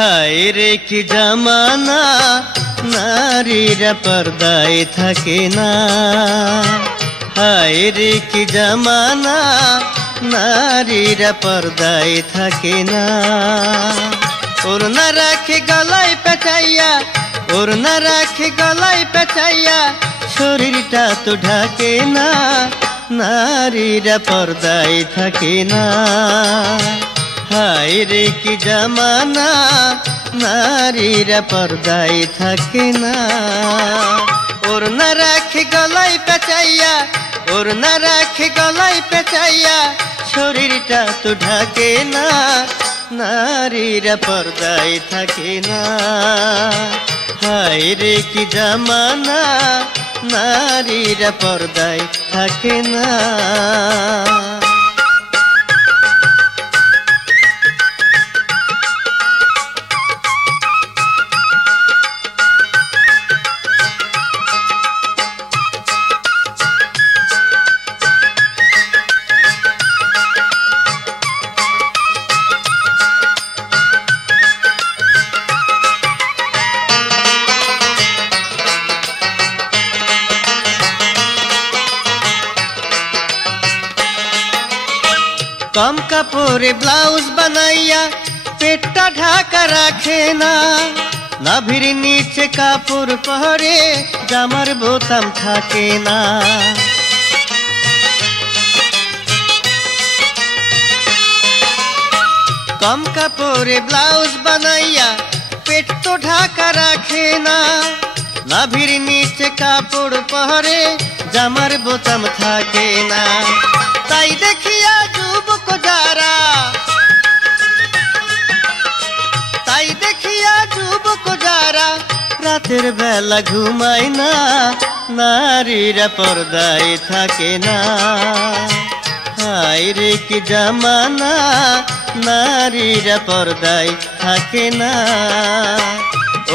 হায় রে কি জামানা, নারীরা পর্দায় থাকে না। হায় রে কি জামানা, নারীরা পর্দায় থাকে না। ওড়না রাখে গলায় পেঁচাইয়া, ওড়না রাখে গলায় পেঁচাইয়া, শরীরটা তো ঢাকে না। নারীরা পর্দায় থাকে না। হায় রে কি জামানা, নারীরা পর্দায় থাকে না। ওড়না রাখে গলায় পেঁচাইয়া, ওড়না রাখে গলায় পেঁচাইয়া, শরীরটা তো ঢাকে না। নারীরা পর্দায় থাকে না। হায় রে কি জামানা, নারীরা পর্দায় থাকে না। कम कापड़े ब्लाउज बनाइया पेटटा ढाका राखे ना। नाभिर नीचे कापड़ पहरे जामार बोताम थाके ना। कम कापड़े ब्लाउज बनाइया पेट तो ढाका राखे ना। नाभिर नीचे कापड़ पहरे जामार बोताम थाके ना। ताई देखिया যুবক যারা, তাই দেখিয়া যুবক যারা রাতের বেলা ঘুমায় না। নারীরা পর্দায় থাকে না। হায় রে কি জামানা, নারীরা পর্দায় থাকে না।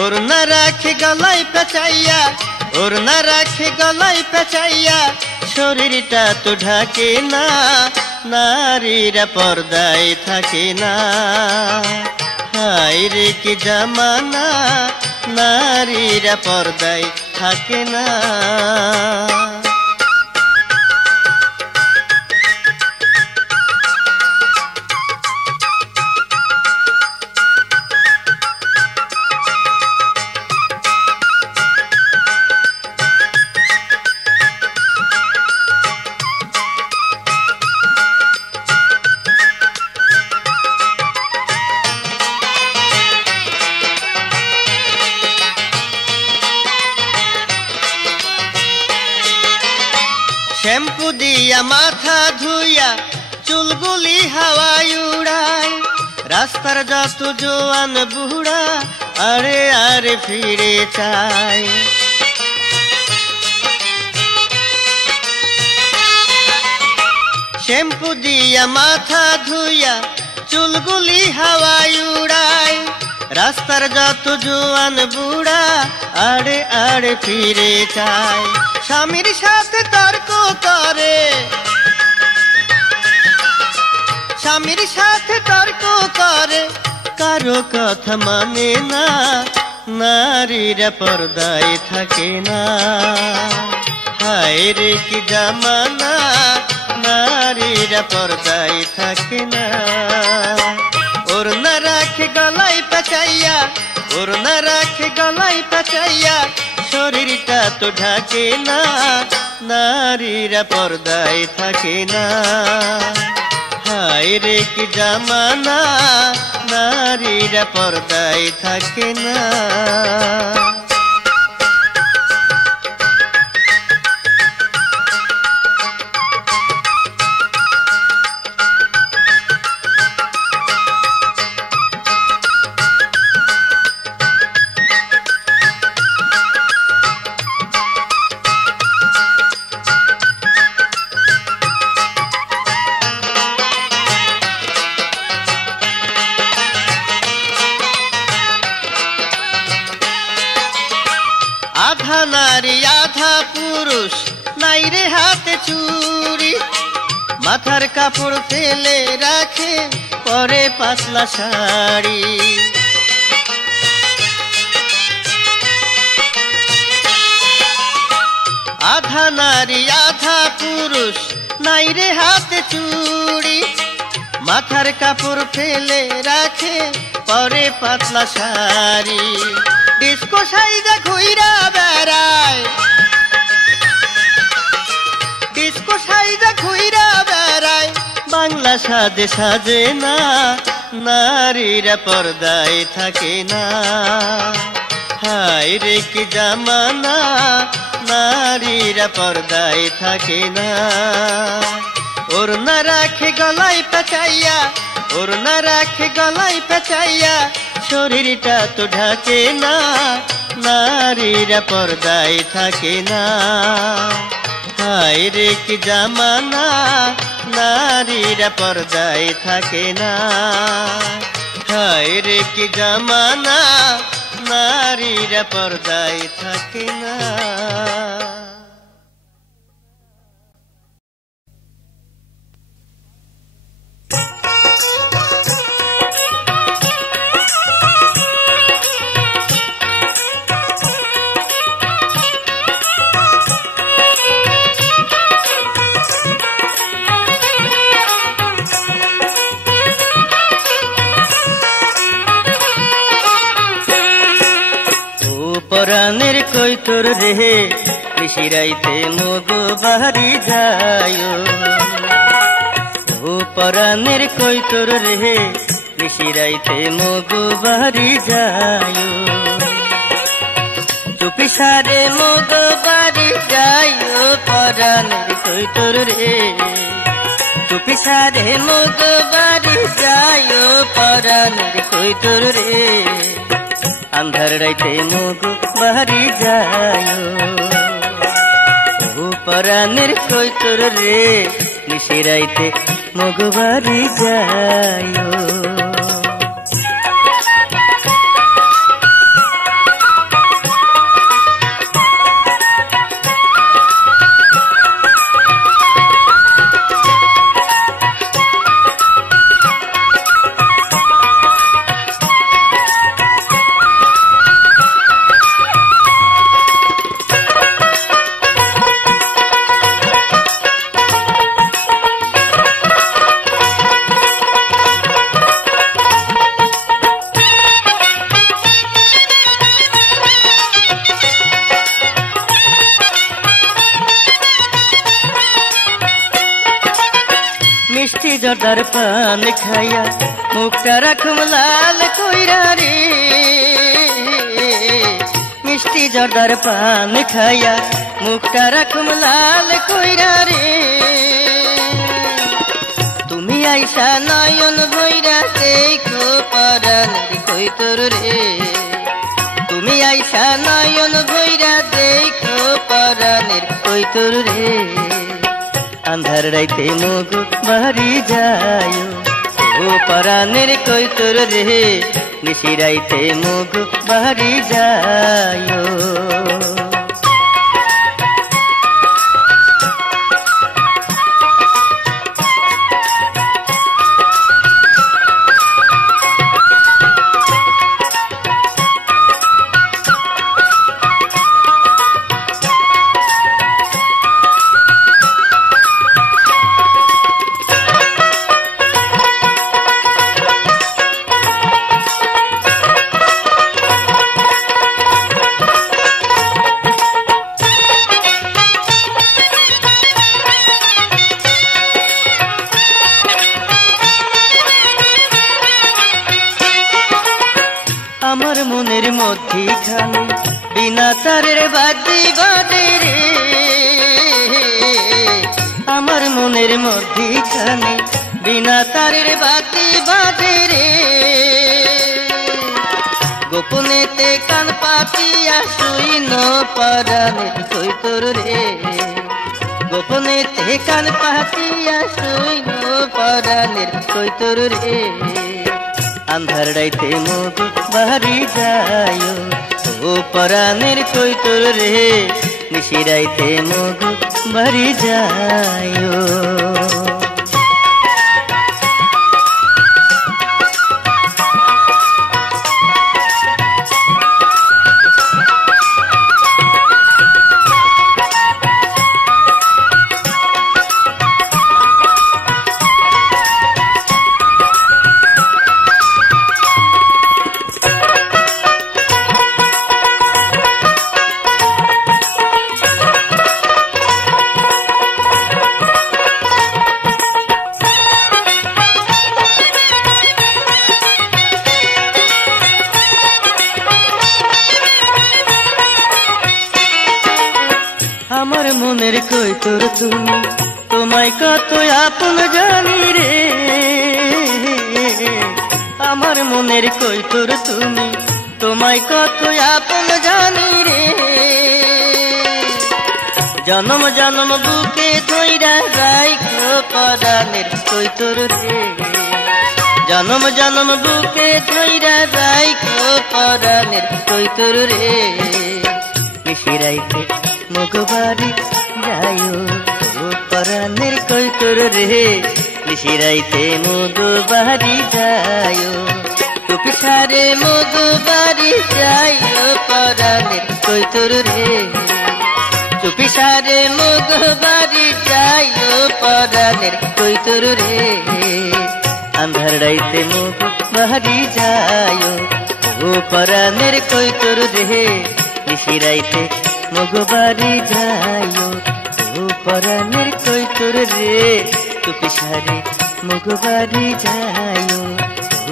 ওড়না রাখে গলায় পেঁচাইয়া, ওড়না রাখে গলায় পেঁচাইয়া, শরীরটা তো ঢাকে না। নারীরা পর্দায় থাকে না। হায় রে কি জামানা, নারীরা পর্দায় থাকে না। শ্যাম্পু দিয়া মাথা ধুইয়া চুলগুলি হাওয়ায় উড়ায়। রাস্তার যত জোয়ান বুড়া আরে আরে ফিরে চায়। শ্যাম্পু দিয়া মাথা ধুইয়া চুলগুলি হাওয়ায় উড়ায়। রাস্তার যত জোয়ান বুড়া আড়ে আড়ে ফিরে চায়। স্বামীর সাথে তর্ক করে, স্বামীর সাথে তর্ক করে, কারো কথা মানে না। নারীরা পর্দায় থাকে না। হায় রে কি জামানা, নারীরা পর্দায় থাকে না। ওড়না রাখে গলায় পেঁচাইয়া, ওড়না রাখে গলায় পেঁচাইয়া, শরীরটা তো ঢাকে না। নারীরা পর্দায় থাকে না। হায় রে কি জামানা, নারীরা পর্দায় থাকে না। आधा नारी आधा पुरुष নাই রে হাতে চুরি মাথার কাপড় ফেলে রাখে পরে পাতলা শাড়ি আধা নারী আধা পুরুষ, নাই রে হাতে চুড়ি, মাথার কাপড় ফেলে রাখে পরে পাতলা শাড়ি। ডিস্কো সাইজা ঘুইরা বেড়ায়, ডিস্কো সাইজা ঘুইরা বেড়ায়, বাংলা সাজে সাজে না, নারীরা পর্দায় থাকে না। হায় রে কি জামানা, নারীরা পর্দায় থাকে না। ওড়না রাখে গলায় পেঁচাইয়া, ওড়না রাখে গলায় পেঁচাইয়া, শরীরটা তো ঢাকে না, নারীরা পর্দায় থাকে না। হায় রে কি জামানা, নারীরা পর্দায় থাকে না। হায় রে কি জামানা, নারীরা পর্দায় থাকে না। পরাণের কই তোর রে, নিশিরাইতে মগো বাড়ি যায়। ও পরাণের কই তোর রে, নিশিরাইতে মগো বাড়ি যায়। চুপি সারে মগো বাড়ি যায়, পরাণের কই তোর রে, চুপি সারে মগো বাড়ি যায়, পরাণের কই তোর রে। আন্ধার রাইতে মগো বাড়ি যায়, ও পরাণের কই তোর রে, নিশিরাইতে মগো বাড়ি যায়। মিষ্টি জর্দার পান খাইয়া মুখটা রাখুম লাল কইরা রে, মিষ্টি জর্দার পান খাইয়া মুখটা রাখুম লাল কইরা রে। তুমি আইসা নয়ন ভৈরা দেখো পরাণের কই তোর রে, তুমি আইসা নয়ন ভৈরা দেখো পরাণের কই তোর রে। আন্ধার রাইতে মগো বাড়ি যায়, ও পরাণের কই তোর রে, নিশিরাইতে মগো বাড়ি যায়। আমার মনের মধ্যিখানে বিনা তারের বাজি বাজে রে, আমার মনের মধ্যিখানে বিনা তারের বাজি বাজে রে। গোপনেতে কান পাতিয়া শুইন পরাণের কই তোর রে, গোপনেতে কান পাতিয়া শুইন পরাণের কই তোর রে। আন্ধার রাইতে মগো বাড়ি যায়, ও পরাণের কই তোর রে, নিশিরাইতে মগো বাড়ি যায়। মনের কৈতর তুমি, তোমায় কত আপন জানি রে। আমার মনের কৈতর তুমি, তোমায় কত আপন জানি রে। জনম জনম বুকে ধইরা রাইখো পরাণের কৈতর রে। জনম জনম বুকে ধইরা রাইখো পরাণের কৈতর রে। নিশিরাইতে মগবাড়ি যাইও ও পরাণের কৈতর রে। নিশিরাইতে মগবাড়ি যাইও, টুপি সারে মগবাড়ি যাইও পরাণের কৈতর রে। টুপি সারে মগবাড়ি যাইও পরাণের কৈতর রে। আন্ধার রাইতে মগবাড়ি যাইও ও পরাণের কৈতর রে। নিশিরাইতে মগবাড়ি যাইও ও পরাণের কৈতর রে। টুপি সারে মগবাড়ি যাইও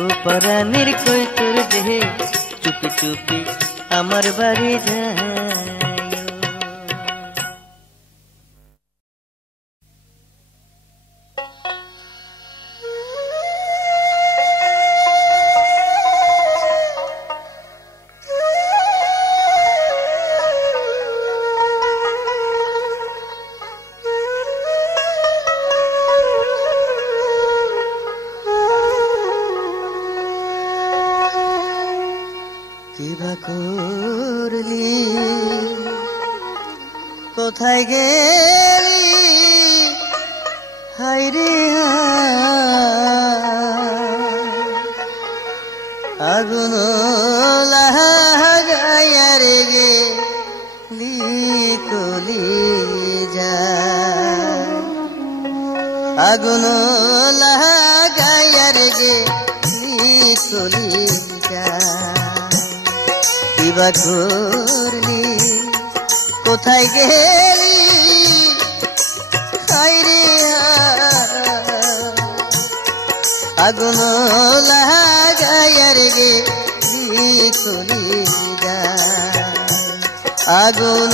ও পরাণের কৈতর রে। চুপি চুপি আমার বাড়ি যাইও। কোথায় গেলি হায়রে আগুন লাগাইয়া রে গেলি কলিজা। আগুন লাগাইয়া রে গেলি কলিজা। কিবা করলি কোথায় গেলি হায়রে আগুন লাগাইয়া রে গেলি কলিজা। আগুন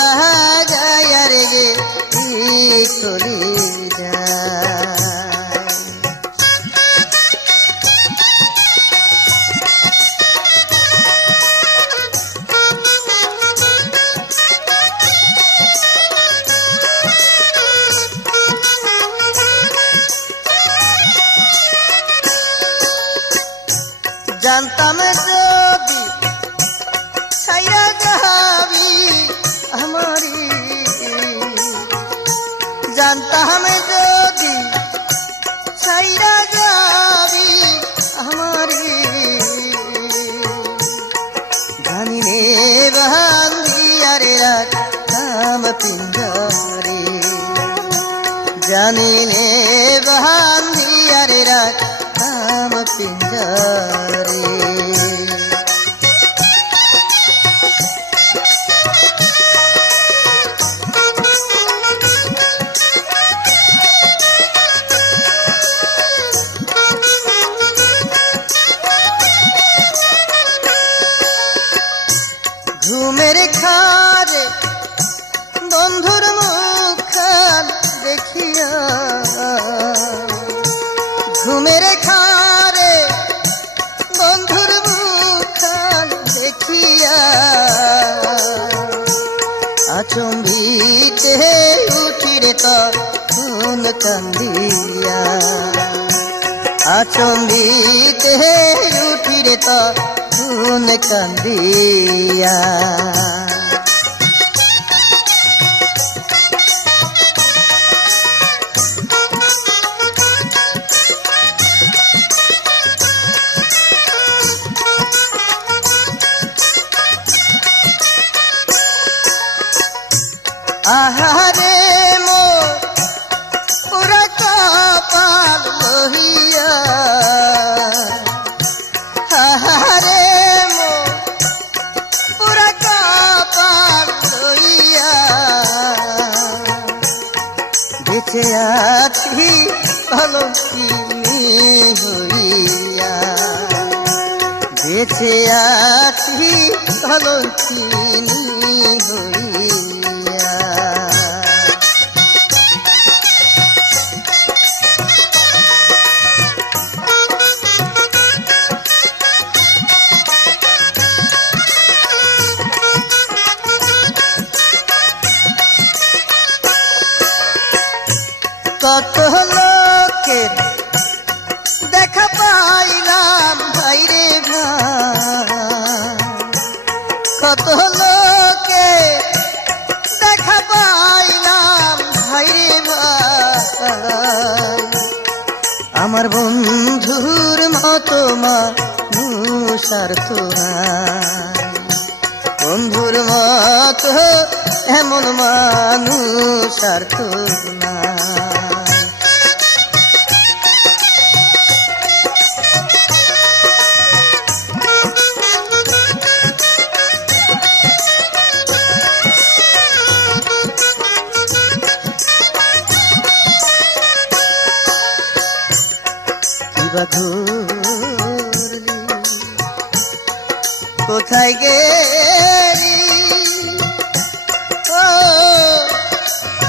লাগাইয়া রে গেলি কলিজা। জানতাম যদি ছাইরা যাবি আমারি, জানতাম যদি ছাইরা যাবি আমারি। জানিনে বান্ধিয়া রে রাখতাম পিঞ্জরে। জানিনে বান্ধিয়া রে রাখতাম পিঞ্জরে। ঘুমের ঘরে বন্ধুর মুখখান দেখিয়া, ঘুমের ঘরে বন্ধুর মুখখান দেখিয়া। আচম্বিতে উঠিরে তখন কান্দিয়া। আচম্বিতে উঠিরে তখন কান্দিয়া। আহারে মো পুরা কপাল লোহিয়া। আহারে মো পুরা কপাল লোহিয়া। বেঁচে আছি কলঙ্কিনী হইয়া। বেঁচে আছি কলঙ্কিনী হইয়া। বন্ধুর মতো মানুষ আর তো নাই, বন্ধুর মতো এমন মানুষ আর তো নাই। কোথায় গেলি ও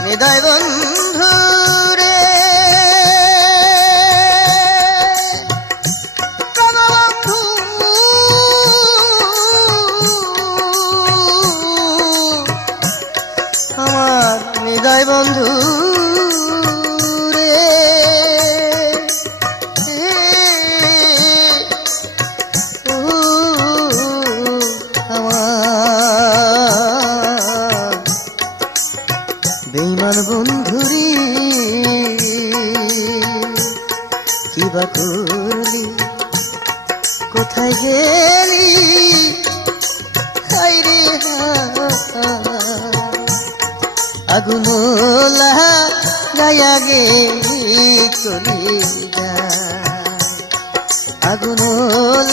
হৃদয় বন্ধু রে, বন্ধু আমার হৃদয় বন্ধু বেঈমান বন্ধুরি কিবা করলি, কোথায় গেলি হায়রে আগুন লাগায়া গেলি চলি যায়, আগুন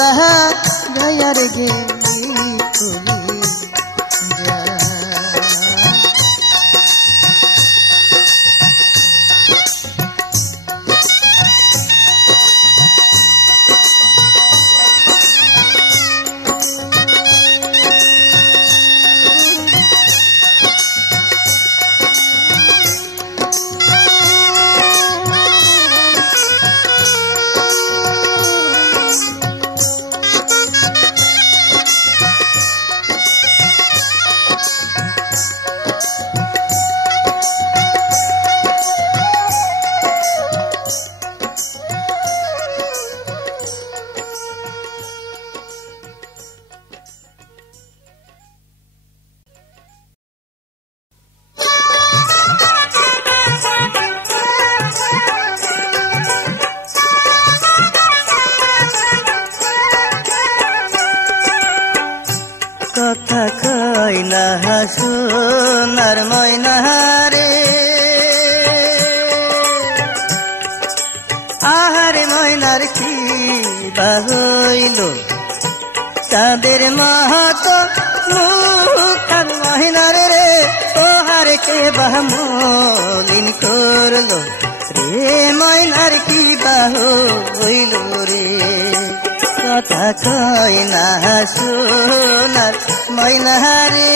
লাগায়া রে গেলি চলি যায়। কথা কই না সোনার ময়না রে, আহারে ময়নার কি বা হইল, চাঁদের মাহাতো মুখার ময়নার রে, ও হারে কে বা মলিন করলো রে, ময়নার কি বা হইল রে। কথা কই না সোনার ময়না রে,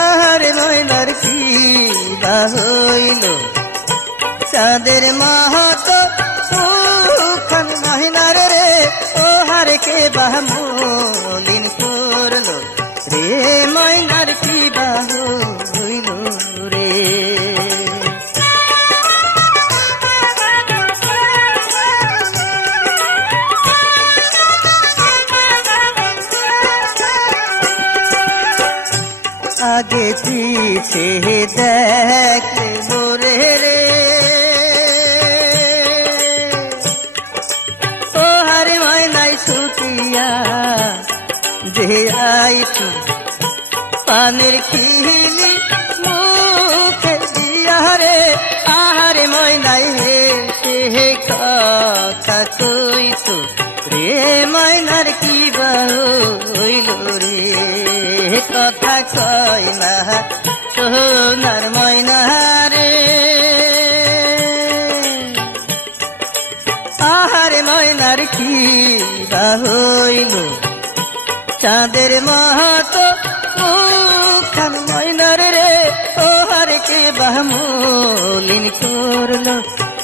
আহারে ময়নার কি বা হইল, চাঁদের মাহাতো মুখার ময়নার রে, ও হারে কে বা মলিন করলো রে, ময়নার কি বা হইল রে। আগে পিছে দেখলে মোরে রে, ও হারে ময়নাই সুতিয়া যে আইতু পানের খিলি মুখে দিয়া রে, আহারে ময়নাই হে কথা কইতু রে, ময়নার কি বা হইল রে। কথা কই না সোনার ময়না রে, আহারে ময়নার কি বা হইল, চাঁদের মাহাতো মুখার ময়নার রে, ও হারে কে বা মলিন করলো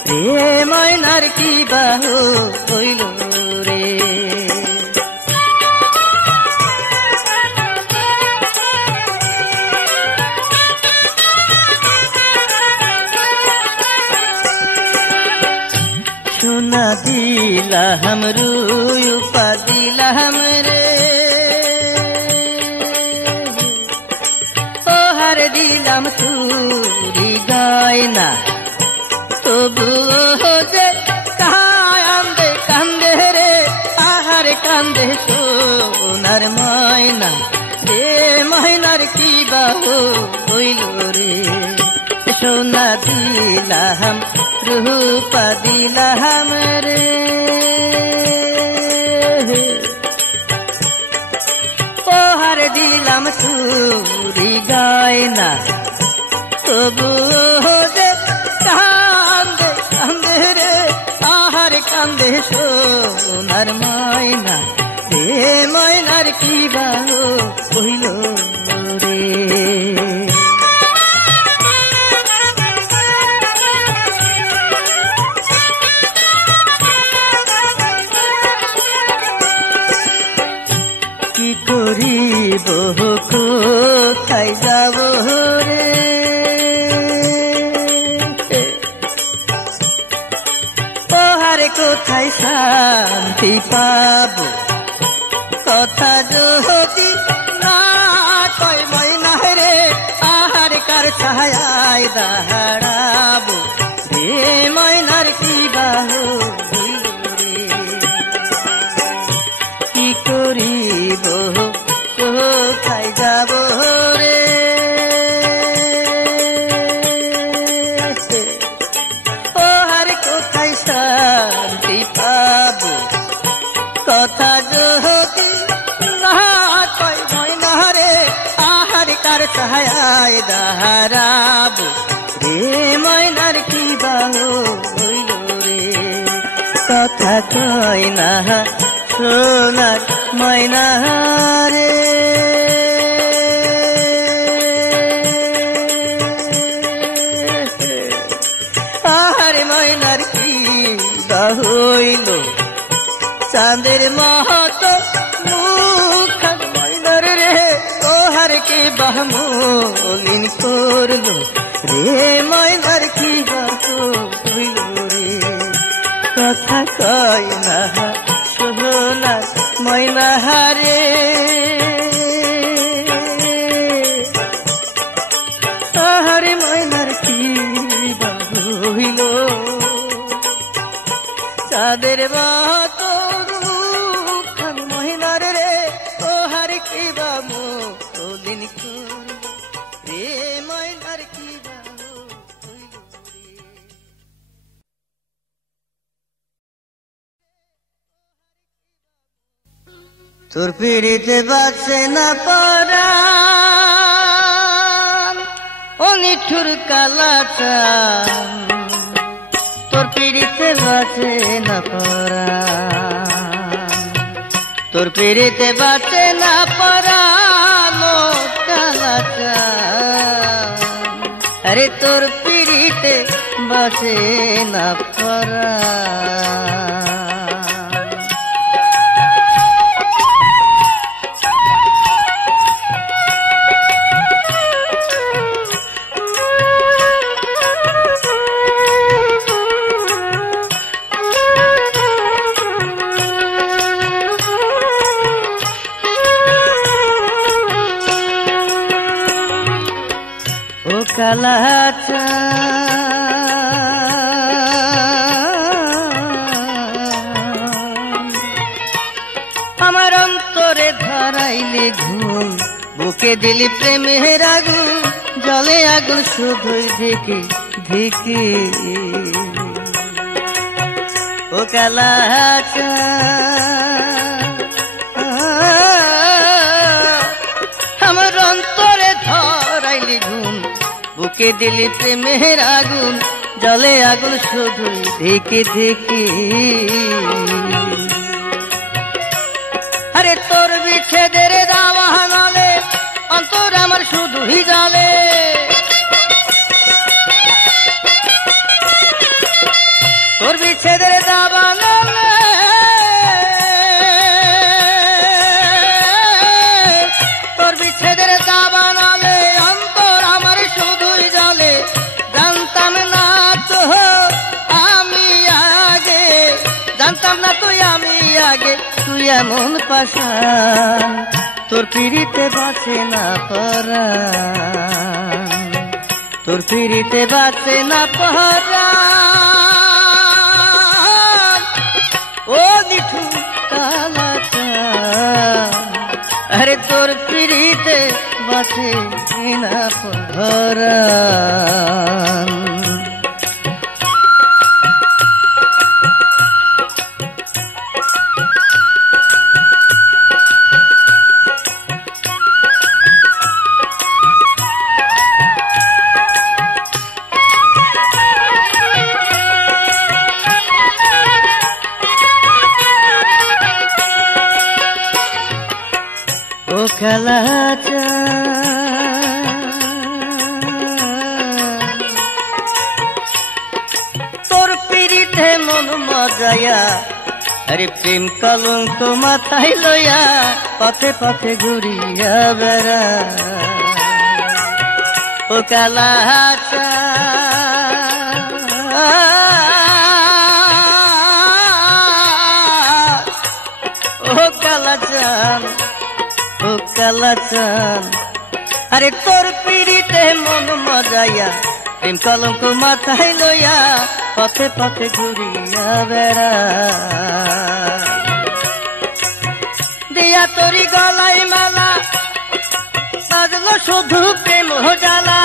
রে, ময়নার কি বা হইল রে। সোনা দিলাম রূপা দিলাম রে, ও হারে দিলাম চুরি গয়না, তবুও যে কান্দে কান্দে রে আহার কান্দে সোনার ময়না রে ময়নার কি বাহু হইল রে সোনা দিলাম রূপা দিলাম রে পোহার দিলাম চুরি গয়না তবুও যে কান্দে কান্দে রে আহার কান্দে সোনার ময়না রে ময়নার কি বাহু হইল রে কি করিব কোথায় যাব রে পোহার কোথায় শান্তি পাব কথা যদি না কয় ময়না রে আহার কার ছায়ায় দাঁড়াবো রে ময়নার কি বাহু হইল রে কি করিব কোথায় যাব রে পোহার কোথায় শান্তি পাব কথা যদি না কয় ময়না রে আহার কার ছায়ায় দাঁড়াবো রে ময়নার কি বাহু হইল রে কথা কয় না সোনার ময়না রে আহার ময়নার কি বাহু হইল চাঁদের মহতো মুখ ময়নার রে তোহার কি বাহমলিন করলো রে ময়নার কি বাহু হইল রে কথা কয় না সোনার ময়না রে আহার ময়নার কি বাহু হইল চাঁদের মতো রূপখান ময়নার রে তোহার কি বামলিন করলো রে ময়নার কি বাহু হইল রে তোর পিড়িতে বাঁচে না পরাণ ও নিঠুর কালাচান তোর পিড়িতে বাঁচে না পরাণ তোর পিড়িতে বাঁচে না পরাণ ও কালাচান আরে তোর পিড়িতে বাঁচে না পরাণ কালাচান আমার অন্তরে ধরাইলে ঘুম বুকে দিলি প্রেমের আগুন জলে আগুন শুধুই ধিকে ধিকে ও কালাচান আমার অন্তরে ধরাইলে ঘুম বুকে দিলি প্রেমের আগুন জলে আগুন শুধুই ধিকে ধিকে আরে তোর বিচ্ছেদের দাওয়া নালে অন্তর আমার শুধুই জালে তোর বিচ্ছেদের দাওয়া নালে তোর বিচ্ছেদের দাওয়া নালে অন্তর আমার শুধুই জালে জানতাম না তো আমি আগে জানতাম না তুই আমি আগে তুই এমন পাশান তোর পিড়িতে বাঁচে না পরাণ তোর পিড়িতে বাঁচে না পরাণ তোর পিড়িতে বাঁচে না পরাণ। ও কালাচান তোর পিড়িতে মন মজায়া, আরে প্রেম কলঙ্ক মাথায় লইয়া পথে পথে ঘুরিয়া বেড়া। ও কালাচান, ও কালাচান, ও কালাচান, আরে তোর পিড়িতে মন মজাইয়া প্রেম কলঙ্ক মাথায় লইয়া পথে পথে ঘুরিয়া বেড়া। দিয়া তোরি গলায় মালা বাজলো শুধু প্রেম জ্বালা।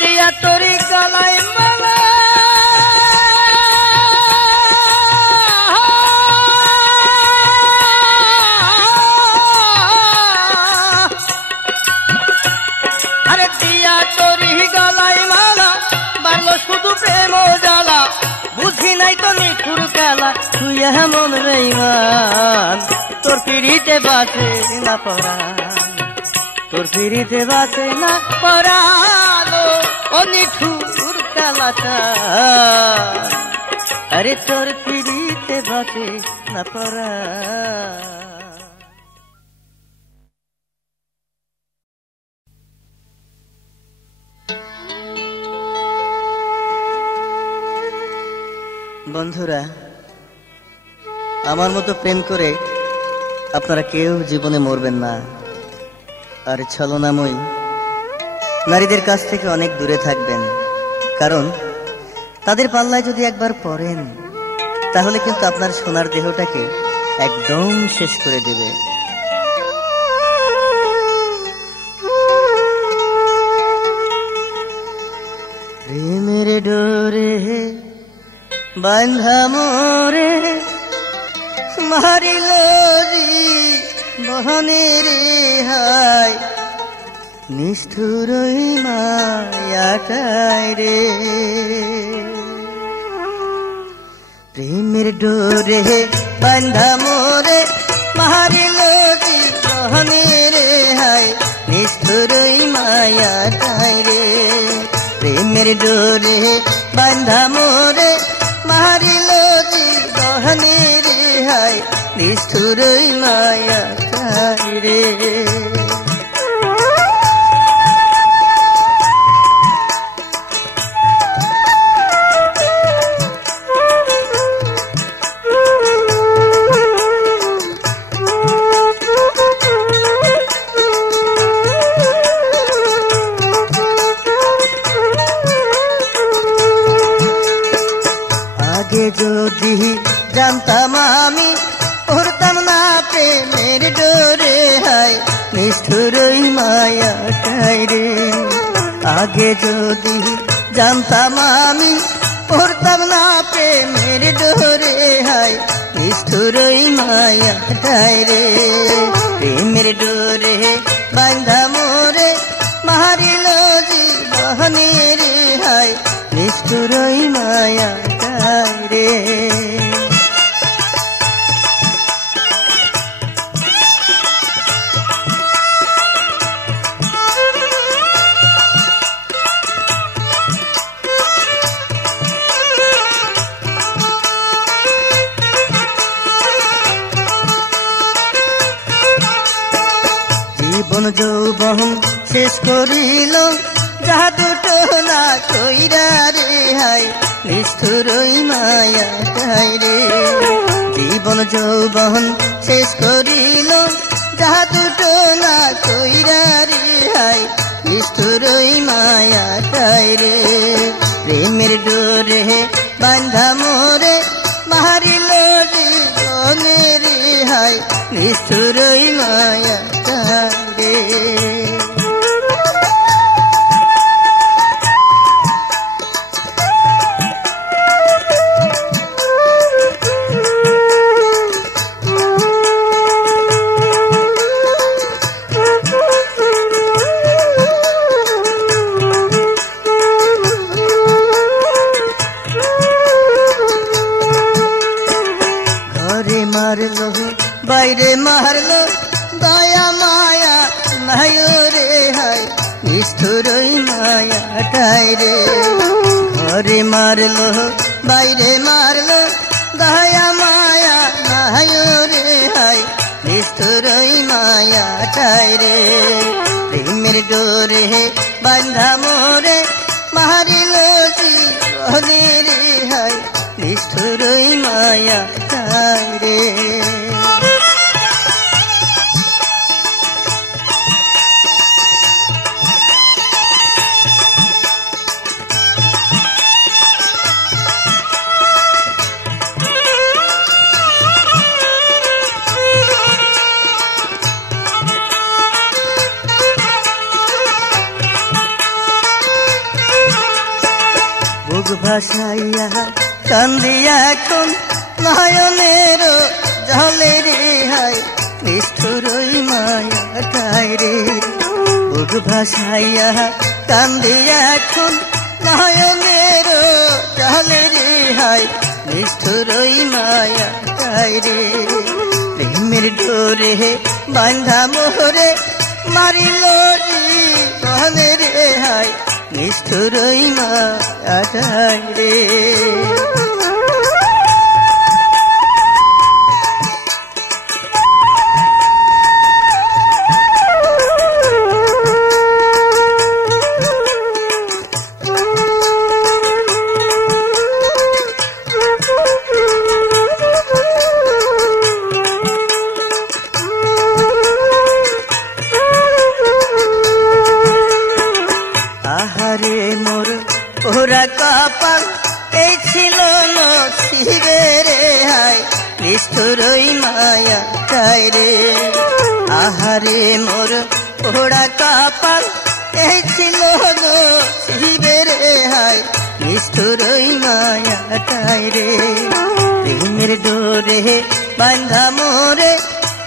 দিয়া তোরি গলায় মালা শুধু প্রেম জ্বালা, বুঝি নাই তো নিঠুর খেলা তুই এমন বেঈমান। তোর পিড়িতে বাঁচে না পরাণ, তোর পিড়িতে বাঁচে না পরাণ। ও নিঠুর কালাচান, আরে তোর পিড়িতে বাঁচে না পরাণ। বন্ধুরা, আমার মতো প্রেম করে আপনারা কেউ জীবনে মরবেন না। আর ছলনাময়ী নারীদের কাছ থেকে অনেক দূরে থাকবেন, কারণ তাদের পাল্লায় যদি একবার পড়েন তাহলে কিন্তু আপনার সোনার দেহটাকে একদম শেষ করে দেবে। প্রেমের ডোরে বান্ধা মোরে মারিল বহনের হায়, নিষ্ঠুর মায়াটায় রে। প্রেমের ডোরে বান্ধা মোরে মারিল বহনের হায়, নিষ্ঠুর মায়াটায় রে। প্রেমের ডোরে বান্ধা মোরে মারিল বহনের হায়, নিষ্ঠুর মায়াটায় রে। যদি জানতাম আমি পড়তাম না প্রেমের ডোরে হায়, নিষ্ঠুর মায়াটায় রে। আগে যদি জানতাম আমি পড়তাম না প্রেমের ডোরে হায়, নিষ্ঠুর মায়াটায় রে। প্রেমের ডোরে বান্ধা মোরে মারিল জীবনের হায়, নিষ্ঠুর মায়াটায় রে। জীবন যৌবন শেষ করিল যাহা দুটো না কইরা রে হায়, নিষ্ঠুর মায়াটায় রে। জীবন যৌবন শেষ করিল যাহা দুটো না কইরা রে হায়, নিষ্ঠুর মায়াটায় রে। প্রেমের ডোরে বান্ধা মোরে মারিল নিষ্ঠুরই মায়াটাই রে। ঘরে মারলো বাইরে মারলো দয়া মায়া নাই রে হাই নিষ্ঠুরই মায়াটাই রে। প্রেমের ডোরে বান্ধা মোরে মারিল জীবনে রে হাই নিষ্ঠুরই মায়াটাই রে। বুক ভাসাইয়া কান্দিয়া এখন নয়নের জলে রে হাই নিষ্ঠুরই মায়াটাই রে। বুক ভাসাইয়া কান্দিয়া এখন নয়নের জলে রে হাই নিষ্ঠুরই মায়াটাই রে। প্রেমের ডোরে বান্ধা মোহরে মারিল জীবনে রে হাই নিষ্ঠুরই মায়াটাই রে। আহারে মোর ওরা কপাল এই ছিল নসিবে রে হাই নিষ্ঠুরই মায়াটাই রে। আহারে মোর ওরা কপাল এই ছিল নসিবে রে হাই নিষ্ঠুরই মায়াটাই রে। প্রেমের ডোরে বান্ধা মোরে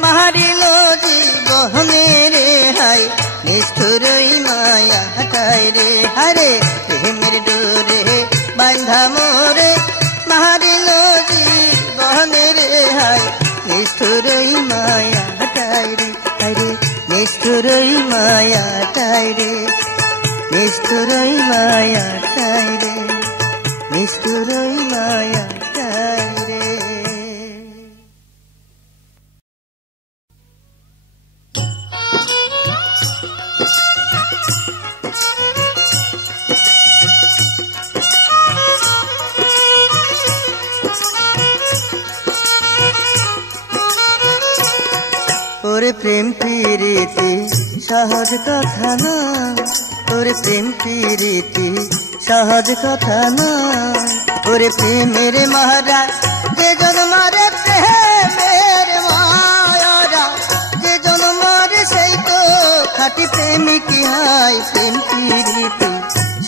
মারিল জীবনে রে হাই নিষ্ঠুরই মায়াটাই রে। হরে প্রেমের ডোরে বান্ধা মোরে মারিল জীবনে রে হাই নিষ্ঠুরই মায়াটাই রে। হরে নিষ্ঠুরই মায়াটাই রে নিষ্ঠুরই মায়াটাই রে নিষ্ঠুরই মায়াটাই রে। ওরে প্রেম প্রীতি সহজ কথা না, ওরে প্রেম প্রীতি সহজ কথা না। ওরে প্রেমের মহারাজ যে জন্মারে প্রেমের মায়ারা যে জন্মারে সেই তো খাঁটি প্রেমিক হয়। প্রেম প্রীতি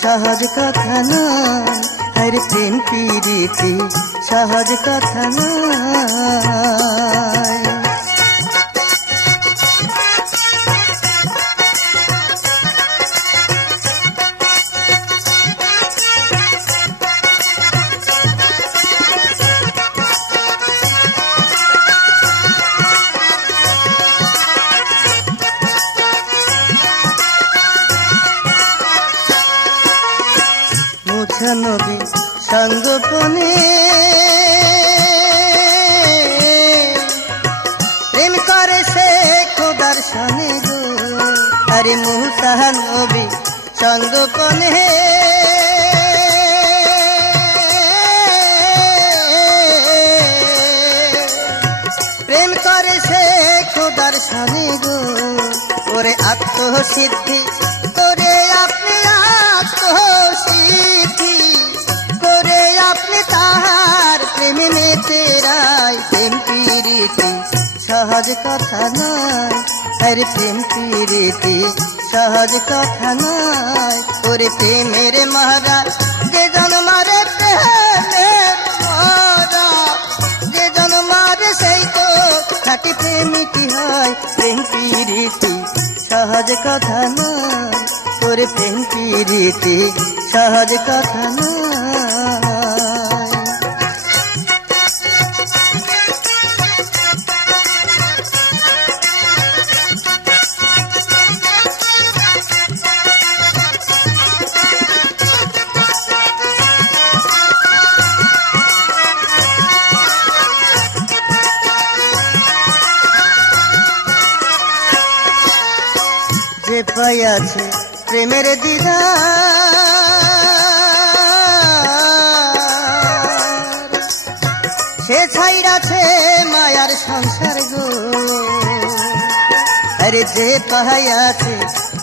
সহজ কথা না, আরে প্রেম প্রীতি সহজ কথা না। নবী সঙ্গোপনে প্রেম করে সে খোদার সনে গো। আরে মুসা নবী সঙ্গোপনে প্রেম করে সে খোদার সনে গো। ওরে আত্মসিদ্ধি করে আপনি আত্মসিদ্ধি করে আপনি তাহার প্রেমে মেতে রায়। প্রেম প্রীতি সহজ কথা নয়, আরে প্রেম প্রীতি সহজ কথা নয়। ওরে প্রেমের মহারাজ যে জন্মারে প্রেমের মহারাজ যে জন্মারে সেই তো খাঁটি প্রেমিক হয়। প্রেম প্রীতি সহজ কথা নয়, ওরে প্রেম প্রীতি সহজ কথা নয়। পাইয়াছে প্রেমের দিদার, সে ছাইরাছে মায়ার সংসার গো। আরে যে পাইয়াছে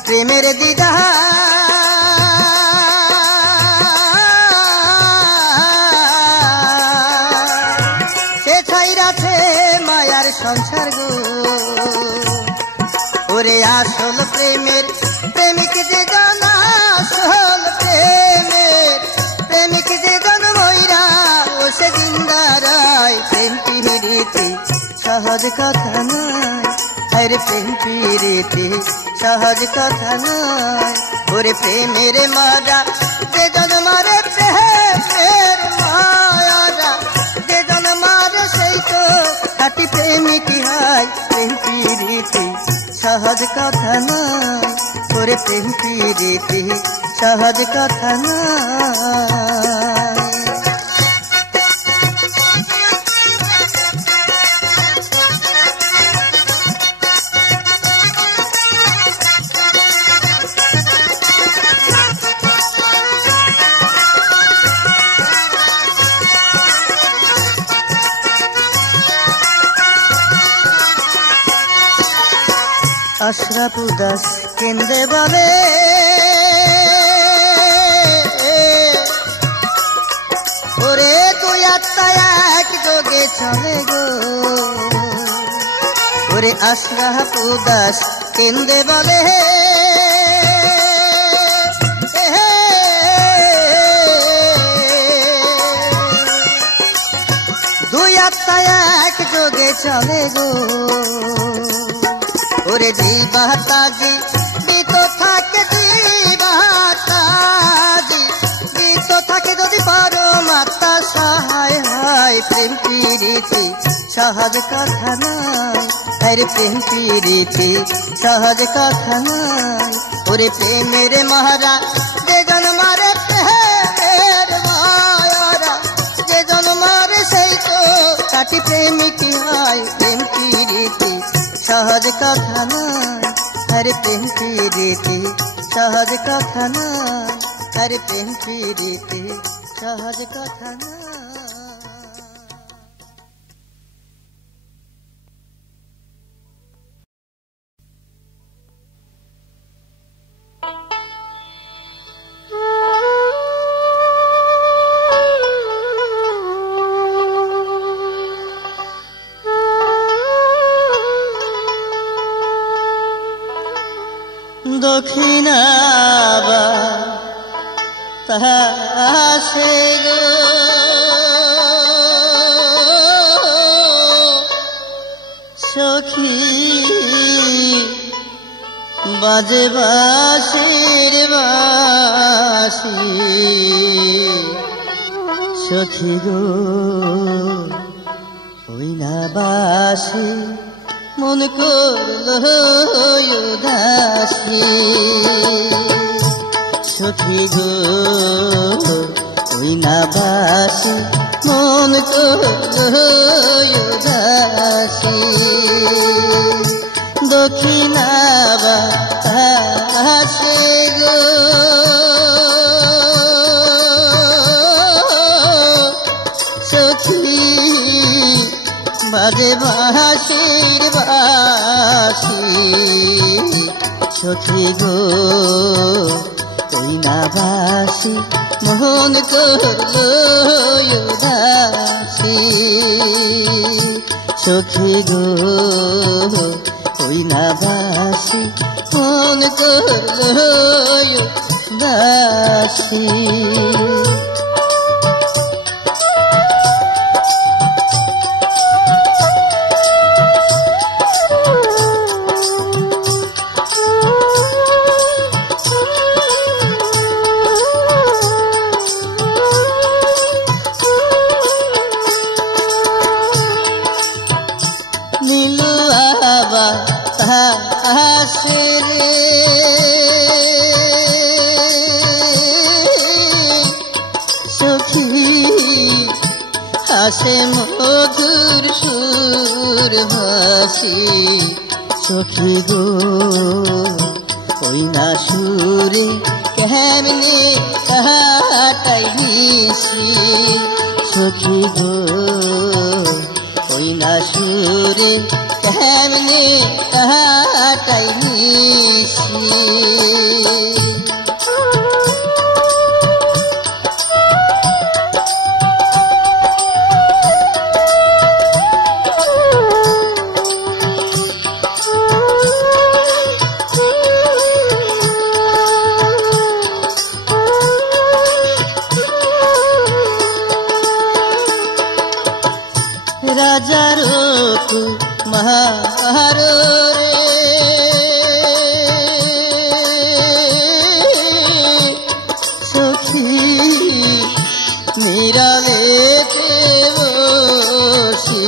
প্রেমের দিদার, সে ছাইরাছে মায়ার সংসার গো। ওরে আসল প্রেমের প্রেমিক যে জন, আসল প্রেমের প্রেমিক যে জন ময়রা ও সে জিন্দারায়। প্রেম পিরিতি সহজ কথা নয়, আরে প্রেম পিরিতি সহজ কথা নয়। ওরে প্রেমের মারা যে জন মারে, প্রেমের মায়ারা যে জন মারে, সেই তো খাঁটি প্রেমিক হয়। প্রেম পিরিতি সহজ কথা নয়, ওরে প্রেম পিরিতি সহজ কথা নয়। আশরাফ উদাস কেন্দে বলে, ওরে তুই আত্মা এক যোগে চলে গো। ওরে আশরাফ উদাস কেন্দে বলে, দুই আত্মা এক যোগে চলে গো। ওরে দিবাতাজি দিত থাকে, দিবাতাজি দিত থাকে যদি পারো মাতা সহায় হয়। প্রেম পিরিতি সহজ কথা নয়, আরে প্রেম পিরিতি সহজ কথা নয়। ওরে প্রেমের মহারা যে জন মারে, প্রেমের মায়ারা যে জন মারে, সেই তো খাঁটি প্রেমিক হয়। প্রেম পিরিতি সহজ কথা নয়, আরে প্রেম পিরিতি সহজ কথা নয়, আরে প্রেম পিরিতি সহজ কথা নয়। দক্ষিণাবা তাহাসে গো, সখী বাজে বাঁশির বাঁশি। সখী গো ওই না বাঁশি মন করলো উদাসী। সখী গো ওই না বাঁশি মন করলো উদাসী। দক্ষিণা বাতাসে গো সখী বাজে বাঁশির বাঁশি। সখী গো ওই না বাঁশি মন করলো উদাসী। সখী গো ওই না বাঁশি মন করলো উদাসী। আসে মধুর সুর ভাসি। সখী গো ওই না সুরে কেমনে কাটাই নিশি সখী গো ওই না সুরে কেমনে কাটাই নিশি রাজারো কুমারো রে সখী নিরালেতে বসি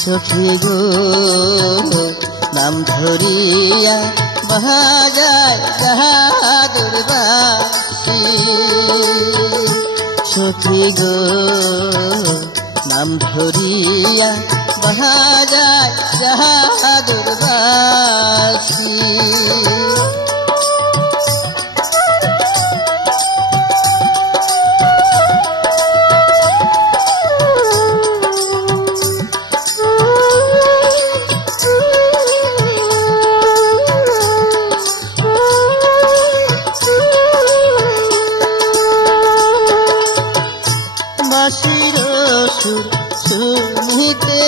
সখী গো নাম ধরিয়া বাজায় বাহাদুর বাসি সখী গো নাম ধরিয়া বাজায় বাহাদুর বাসি বাঁশির সুর শুনিতে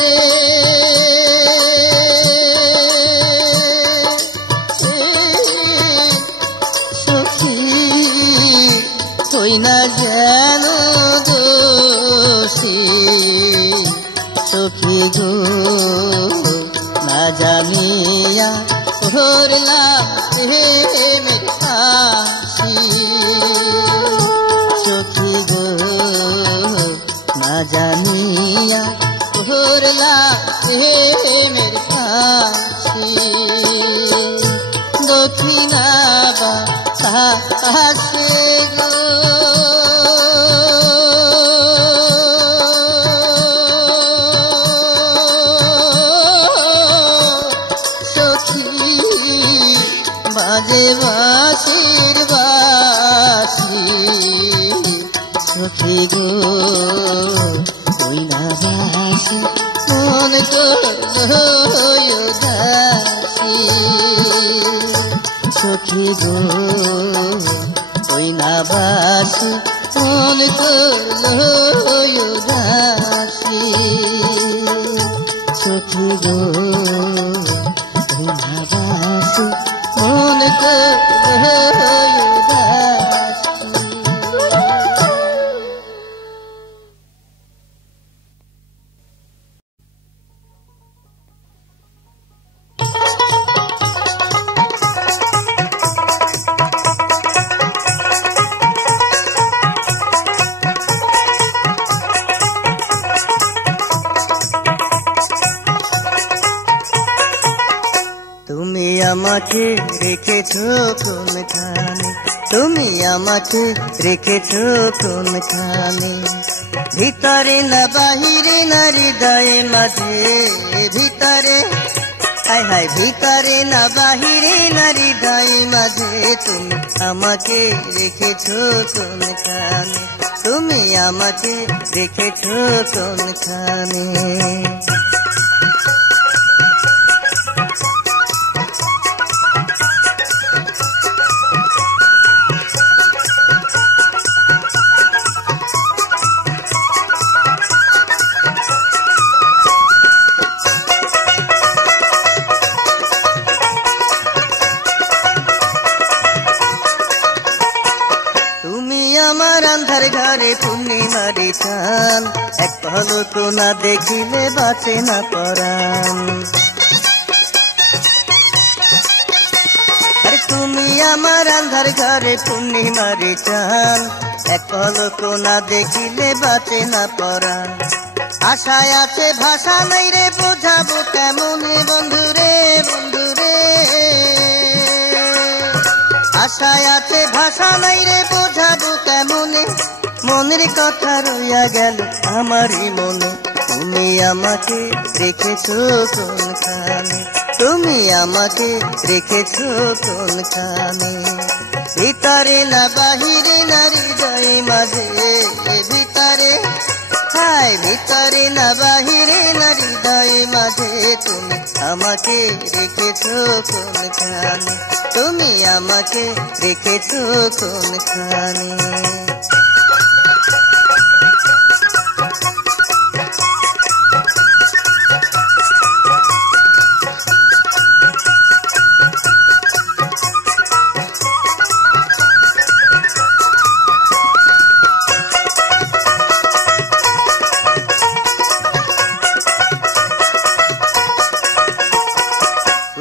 রে সখী হই না যেন দোষী সখী গো না জানিয়া ধরলাম প্রেমের ফাঁসি সখী গো না জানিয়া ধরলাম প্রেমের ফাঁসি দক্ষিণা বাতাসে গো সখী বাজে বাঁশির বাঁশি সখী গো ওই না বাসি মন করলো উদাসী সখী গো ওই না বাসি মন করলো উদাসী সখী গো ওই না বাসি মন করলো তুমি আমাকে রেখেছো কোনখানে তুমি আমাকে রেখেছো কোনখানে ভিতরে না বাহিরে না হৃদয়ে মাঝে ভিতরে হায় হায় ভিতরে না বাহিরে না হৃদয়ে মাঝে তুমি আমাকে রেখেছো কোনখানে তুমি আমাকে রেখেছো কোনখানে আমার আন্ধার ঘরে পূর্ণিমারি চান এক পলক না দেখিলে বাঁচে না পরাণ আরে তুমি আমার আন্ধার ঘরে পূর্ণিমারি চান এক পলক না দেখিলে বাঁচে না পরাণ আশায় আছে ভাষা নাই রে বোঝাবো কেমন বন্ধুরে বন্ধুরে আশায় আছে ভাষা নাই রে বোঝাবো কেমনে মনের কথা রইয়া গেল আমারই মনে তুমি আমাকে রেখেছো কোনখানে তুমি আমাকে রেখেছো কোনখানে? ভিতরে না বাহিরে না হৃদয়ে মাঝে, ভিতরে হায় ভিতরে না বাহিরে না হৃদয়ে মাঝে, তুমি আমাকে রেখেছো কোনখানে? তুমি আমাকে রেখেছো কোনখানে?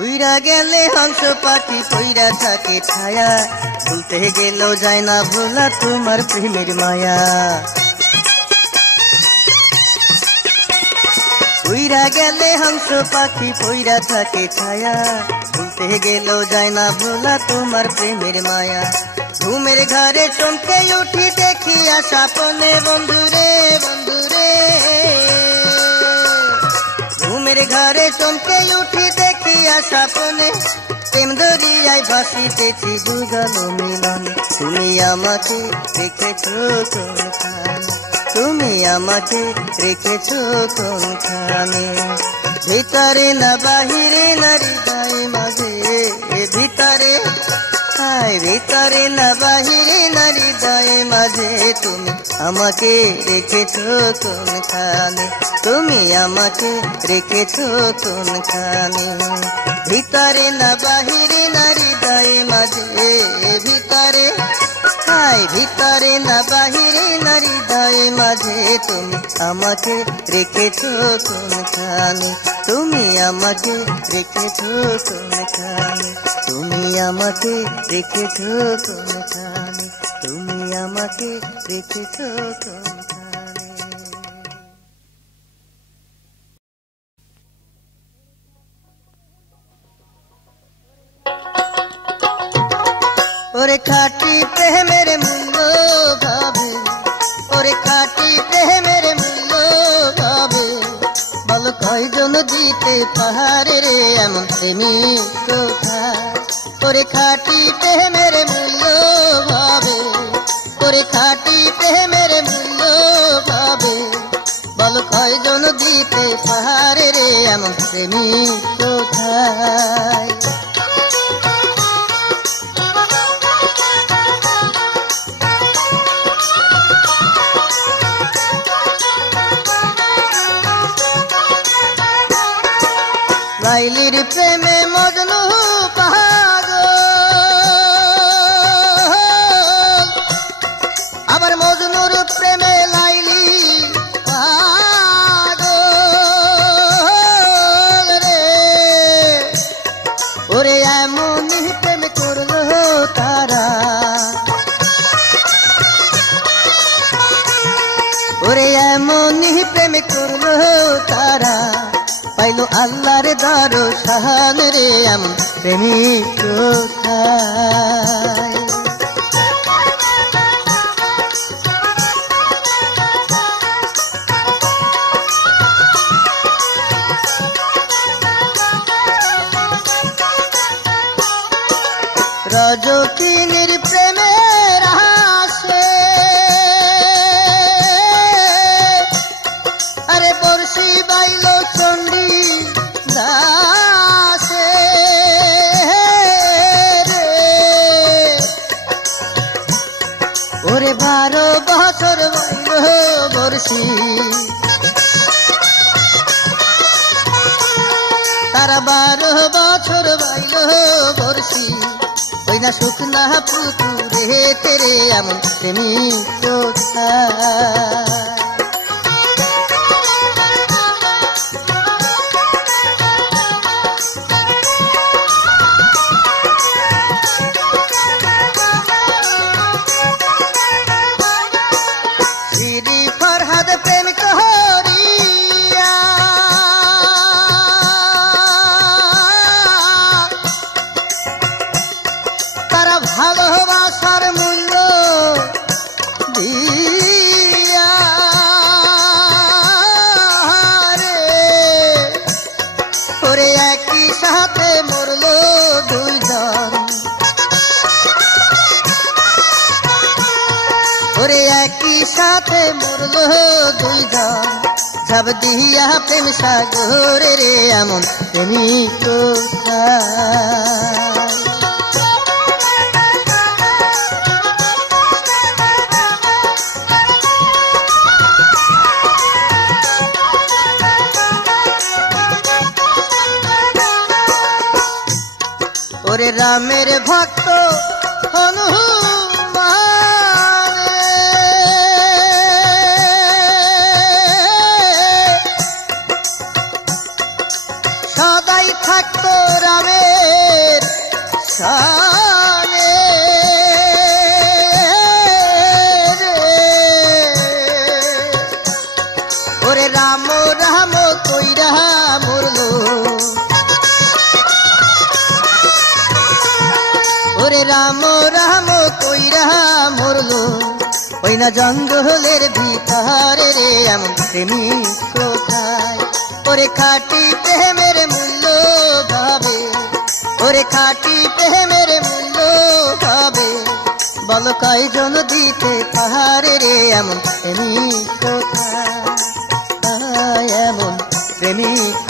উইরা গেলে হংস পাখি কইরা থাকে ছায়া, ভুলতে গেলেও যায় না ভোলা তোমার প্রেমের মায়া। উইরা গেলে হংস পাখি কইরা থাকে ছায়া, ভুলতে গেলেও যায় না ভোলা তোমার প্রেমের মায়া। ঘুমের ঘরে চমকে উঠি দেখিয়া স্বপ্নে বন্ধুরে বন্ধুরে, ঘুমের ঘরে চমকে উঠি দেখিয়া স্বপ্নে, প্রেম দরিয়ায় ভাসিতেছি যুগল মিলনে। তুমি আমাকে রেখেছো কোনখানে? তুমি আমাকে রেখেছো কোনখানে? ভিতরে না বাহিরে না হৃদয়ে মাঝে, ভিতরে হায় ভিতরে না বাহিরে না হৃদয়ে মাঝে, তুমি আমাকে রেখেছো কোনখানে? তুমি আমাকে রেখেছো কোনখানে? ভিতরে না বাহিরে না হৃদয়ে মাঝে, ভিতরে হায় ভিতরে না বাহিরে না হৃদয়ে মাঝে, তুমি আমাকে রেখেছো কোনখানে? তুমি আমাকে রেখেছো কোনখানে? তুমি আমাকে রেখেছো কোনখানে? তুমি আমাকে রেখেছো কোনখানে? ওরে খাটি প্রেমের মূল্য ভাবে, ওরে খাটি প্রেমের মূল্য ভাবে, বলো কয়জন দিতে পারে রে এমন প্রেমিক কোথায়? ওরে খাটি প্রেমের মূল্য ভাবে, ওরে খাটি প্রেমের মূল্য ভাবে, বলো কয়জন দিতে পারে রে এমন প্রেমিক কোথায়? লাইলির প্রেমে মজনু পাগল, আবার মজনুর প্রেমে লাইলি পাগল রে। ওরে এমনই প্রেম করলো তারা, ওরে এমনই প্রেম করলো তারা, পাইলো আল্লাহর দরশান রে এমন প্রেমিক কোথায়? রজকিনীর প্রেমের হাসে, আরে বর্ষি বাইল চন্ডী দাসে রে। ওরে 12 বছর বাইল বর্ষি, তারা 12 বছর বাইল বর্ষি, ওই না শুকনা পুকুরে তেরে এমন প্রেমিক কোথায়? শ্রী ফরহাদ প্রেম করিয়া, তারা ভালোবাসার মূল্য দিয়া, সাথে মরলো দুইজন, ঝাঁপ দিয়া প্রেম সাগরে রে এমন প্রেমিক কোথায়? ওরে রামের ভক্ত হনুমান, সদাই থাকতো রামের সানে, ওরে রাম রাম কইরা মরলো, ওরে রাম রাম কইরা মরলো, ওই না জঙ্গলের ভিতরে রে এমন প্রেমিক কোথায়? ওরে খাঁটি প্রেমের মূল্য ভাবে, ওরে খাঁটি প্রেমের মূল্য ভাবে, বলো কয়জন দিতে পারে রে এমন প্রেমিক কোথায়? এমন প্রেমিক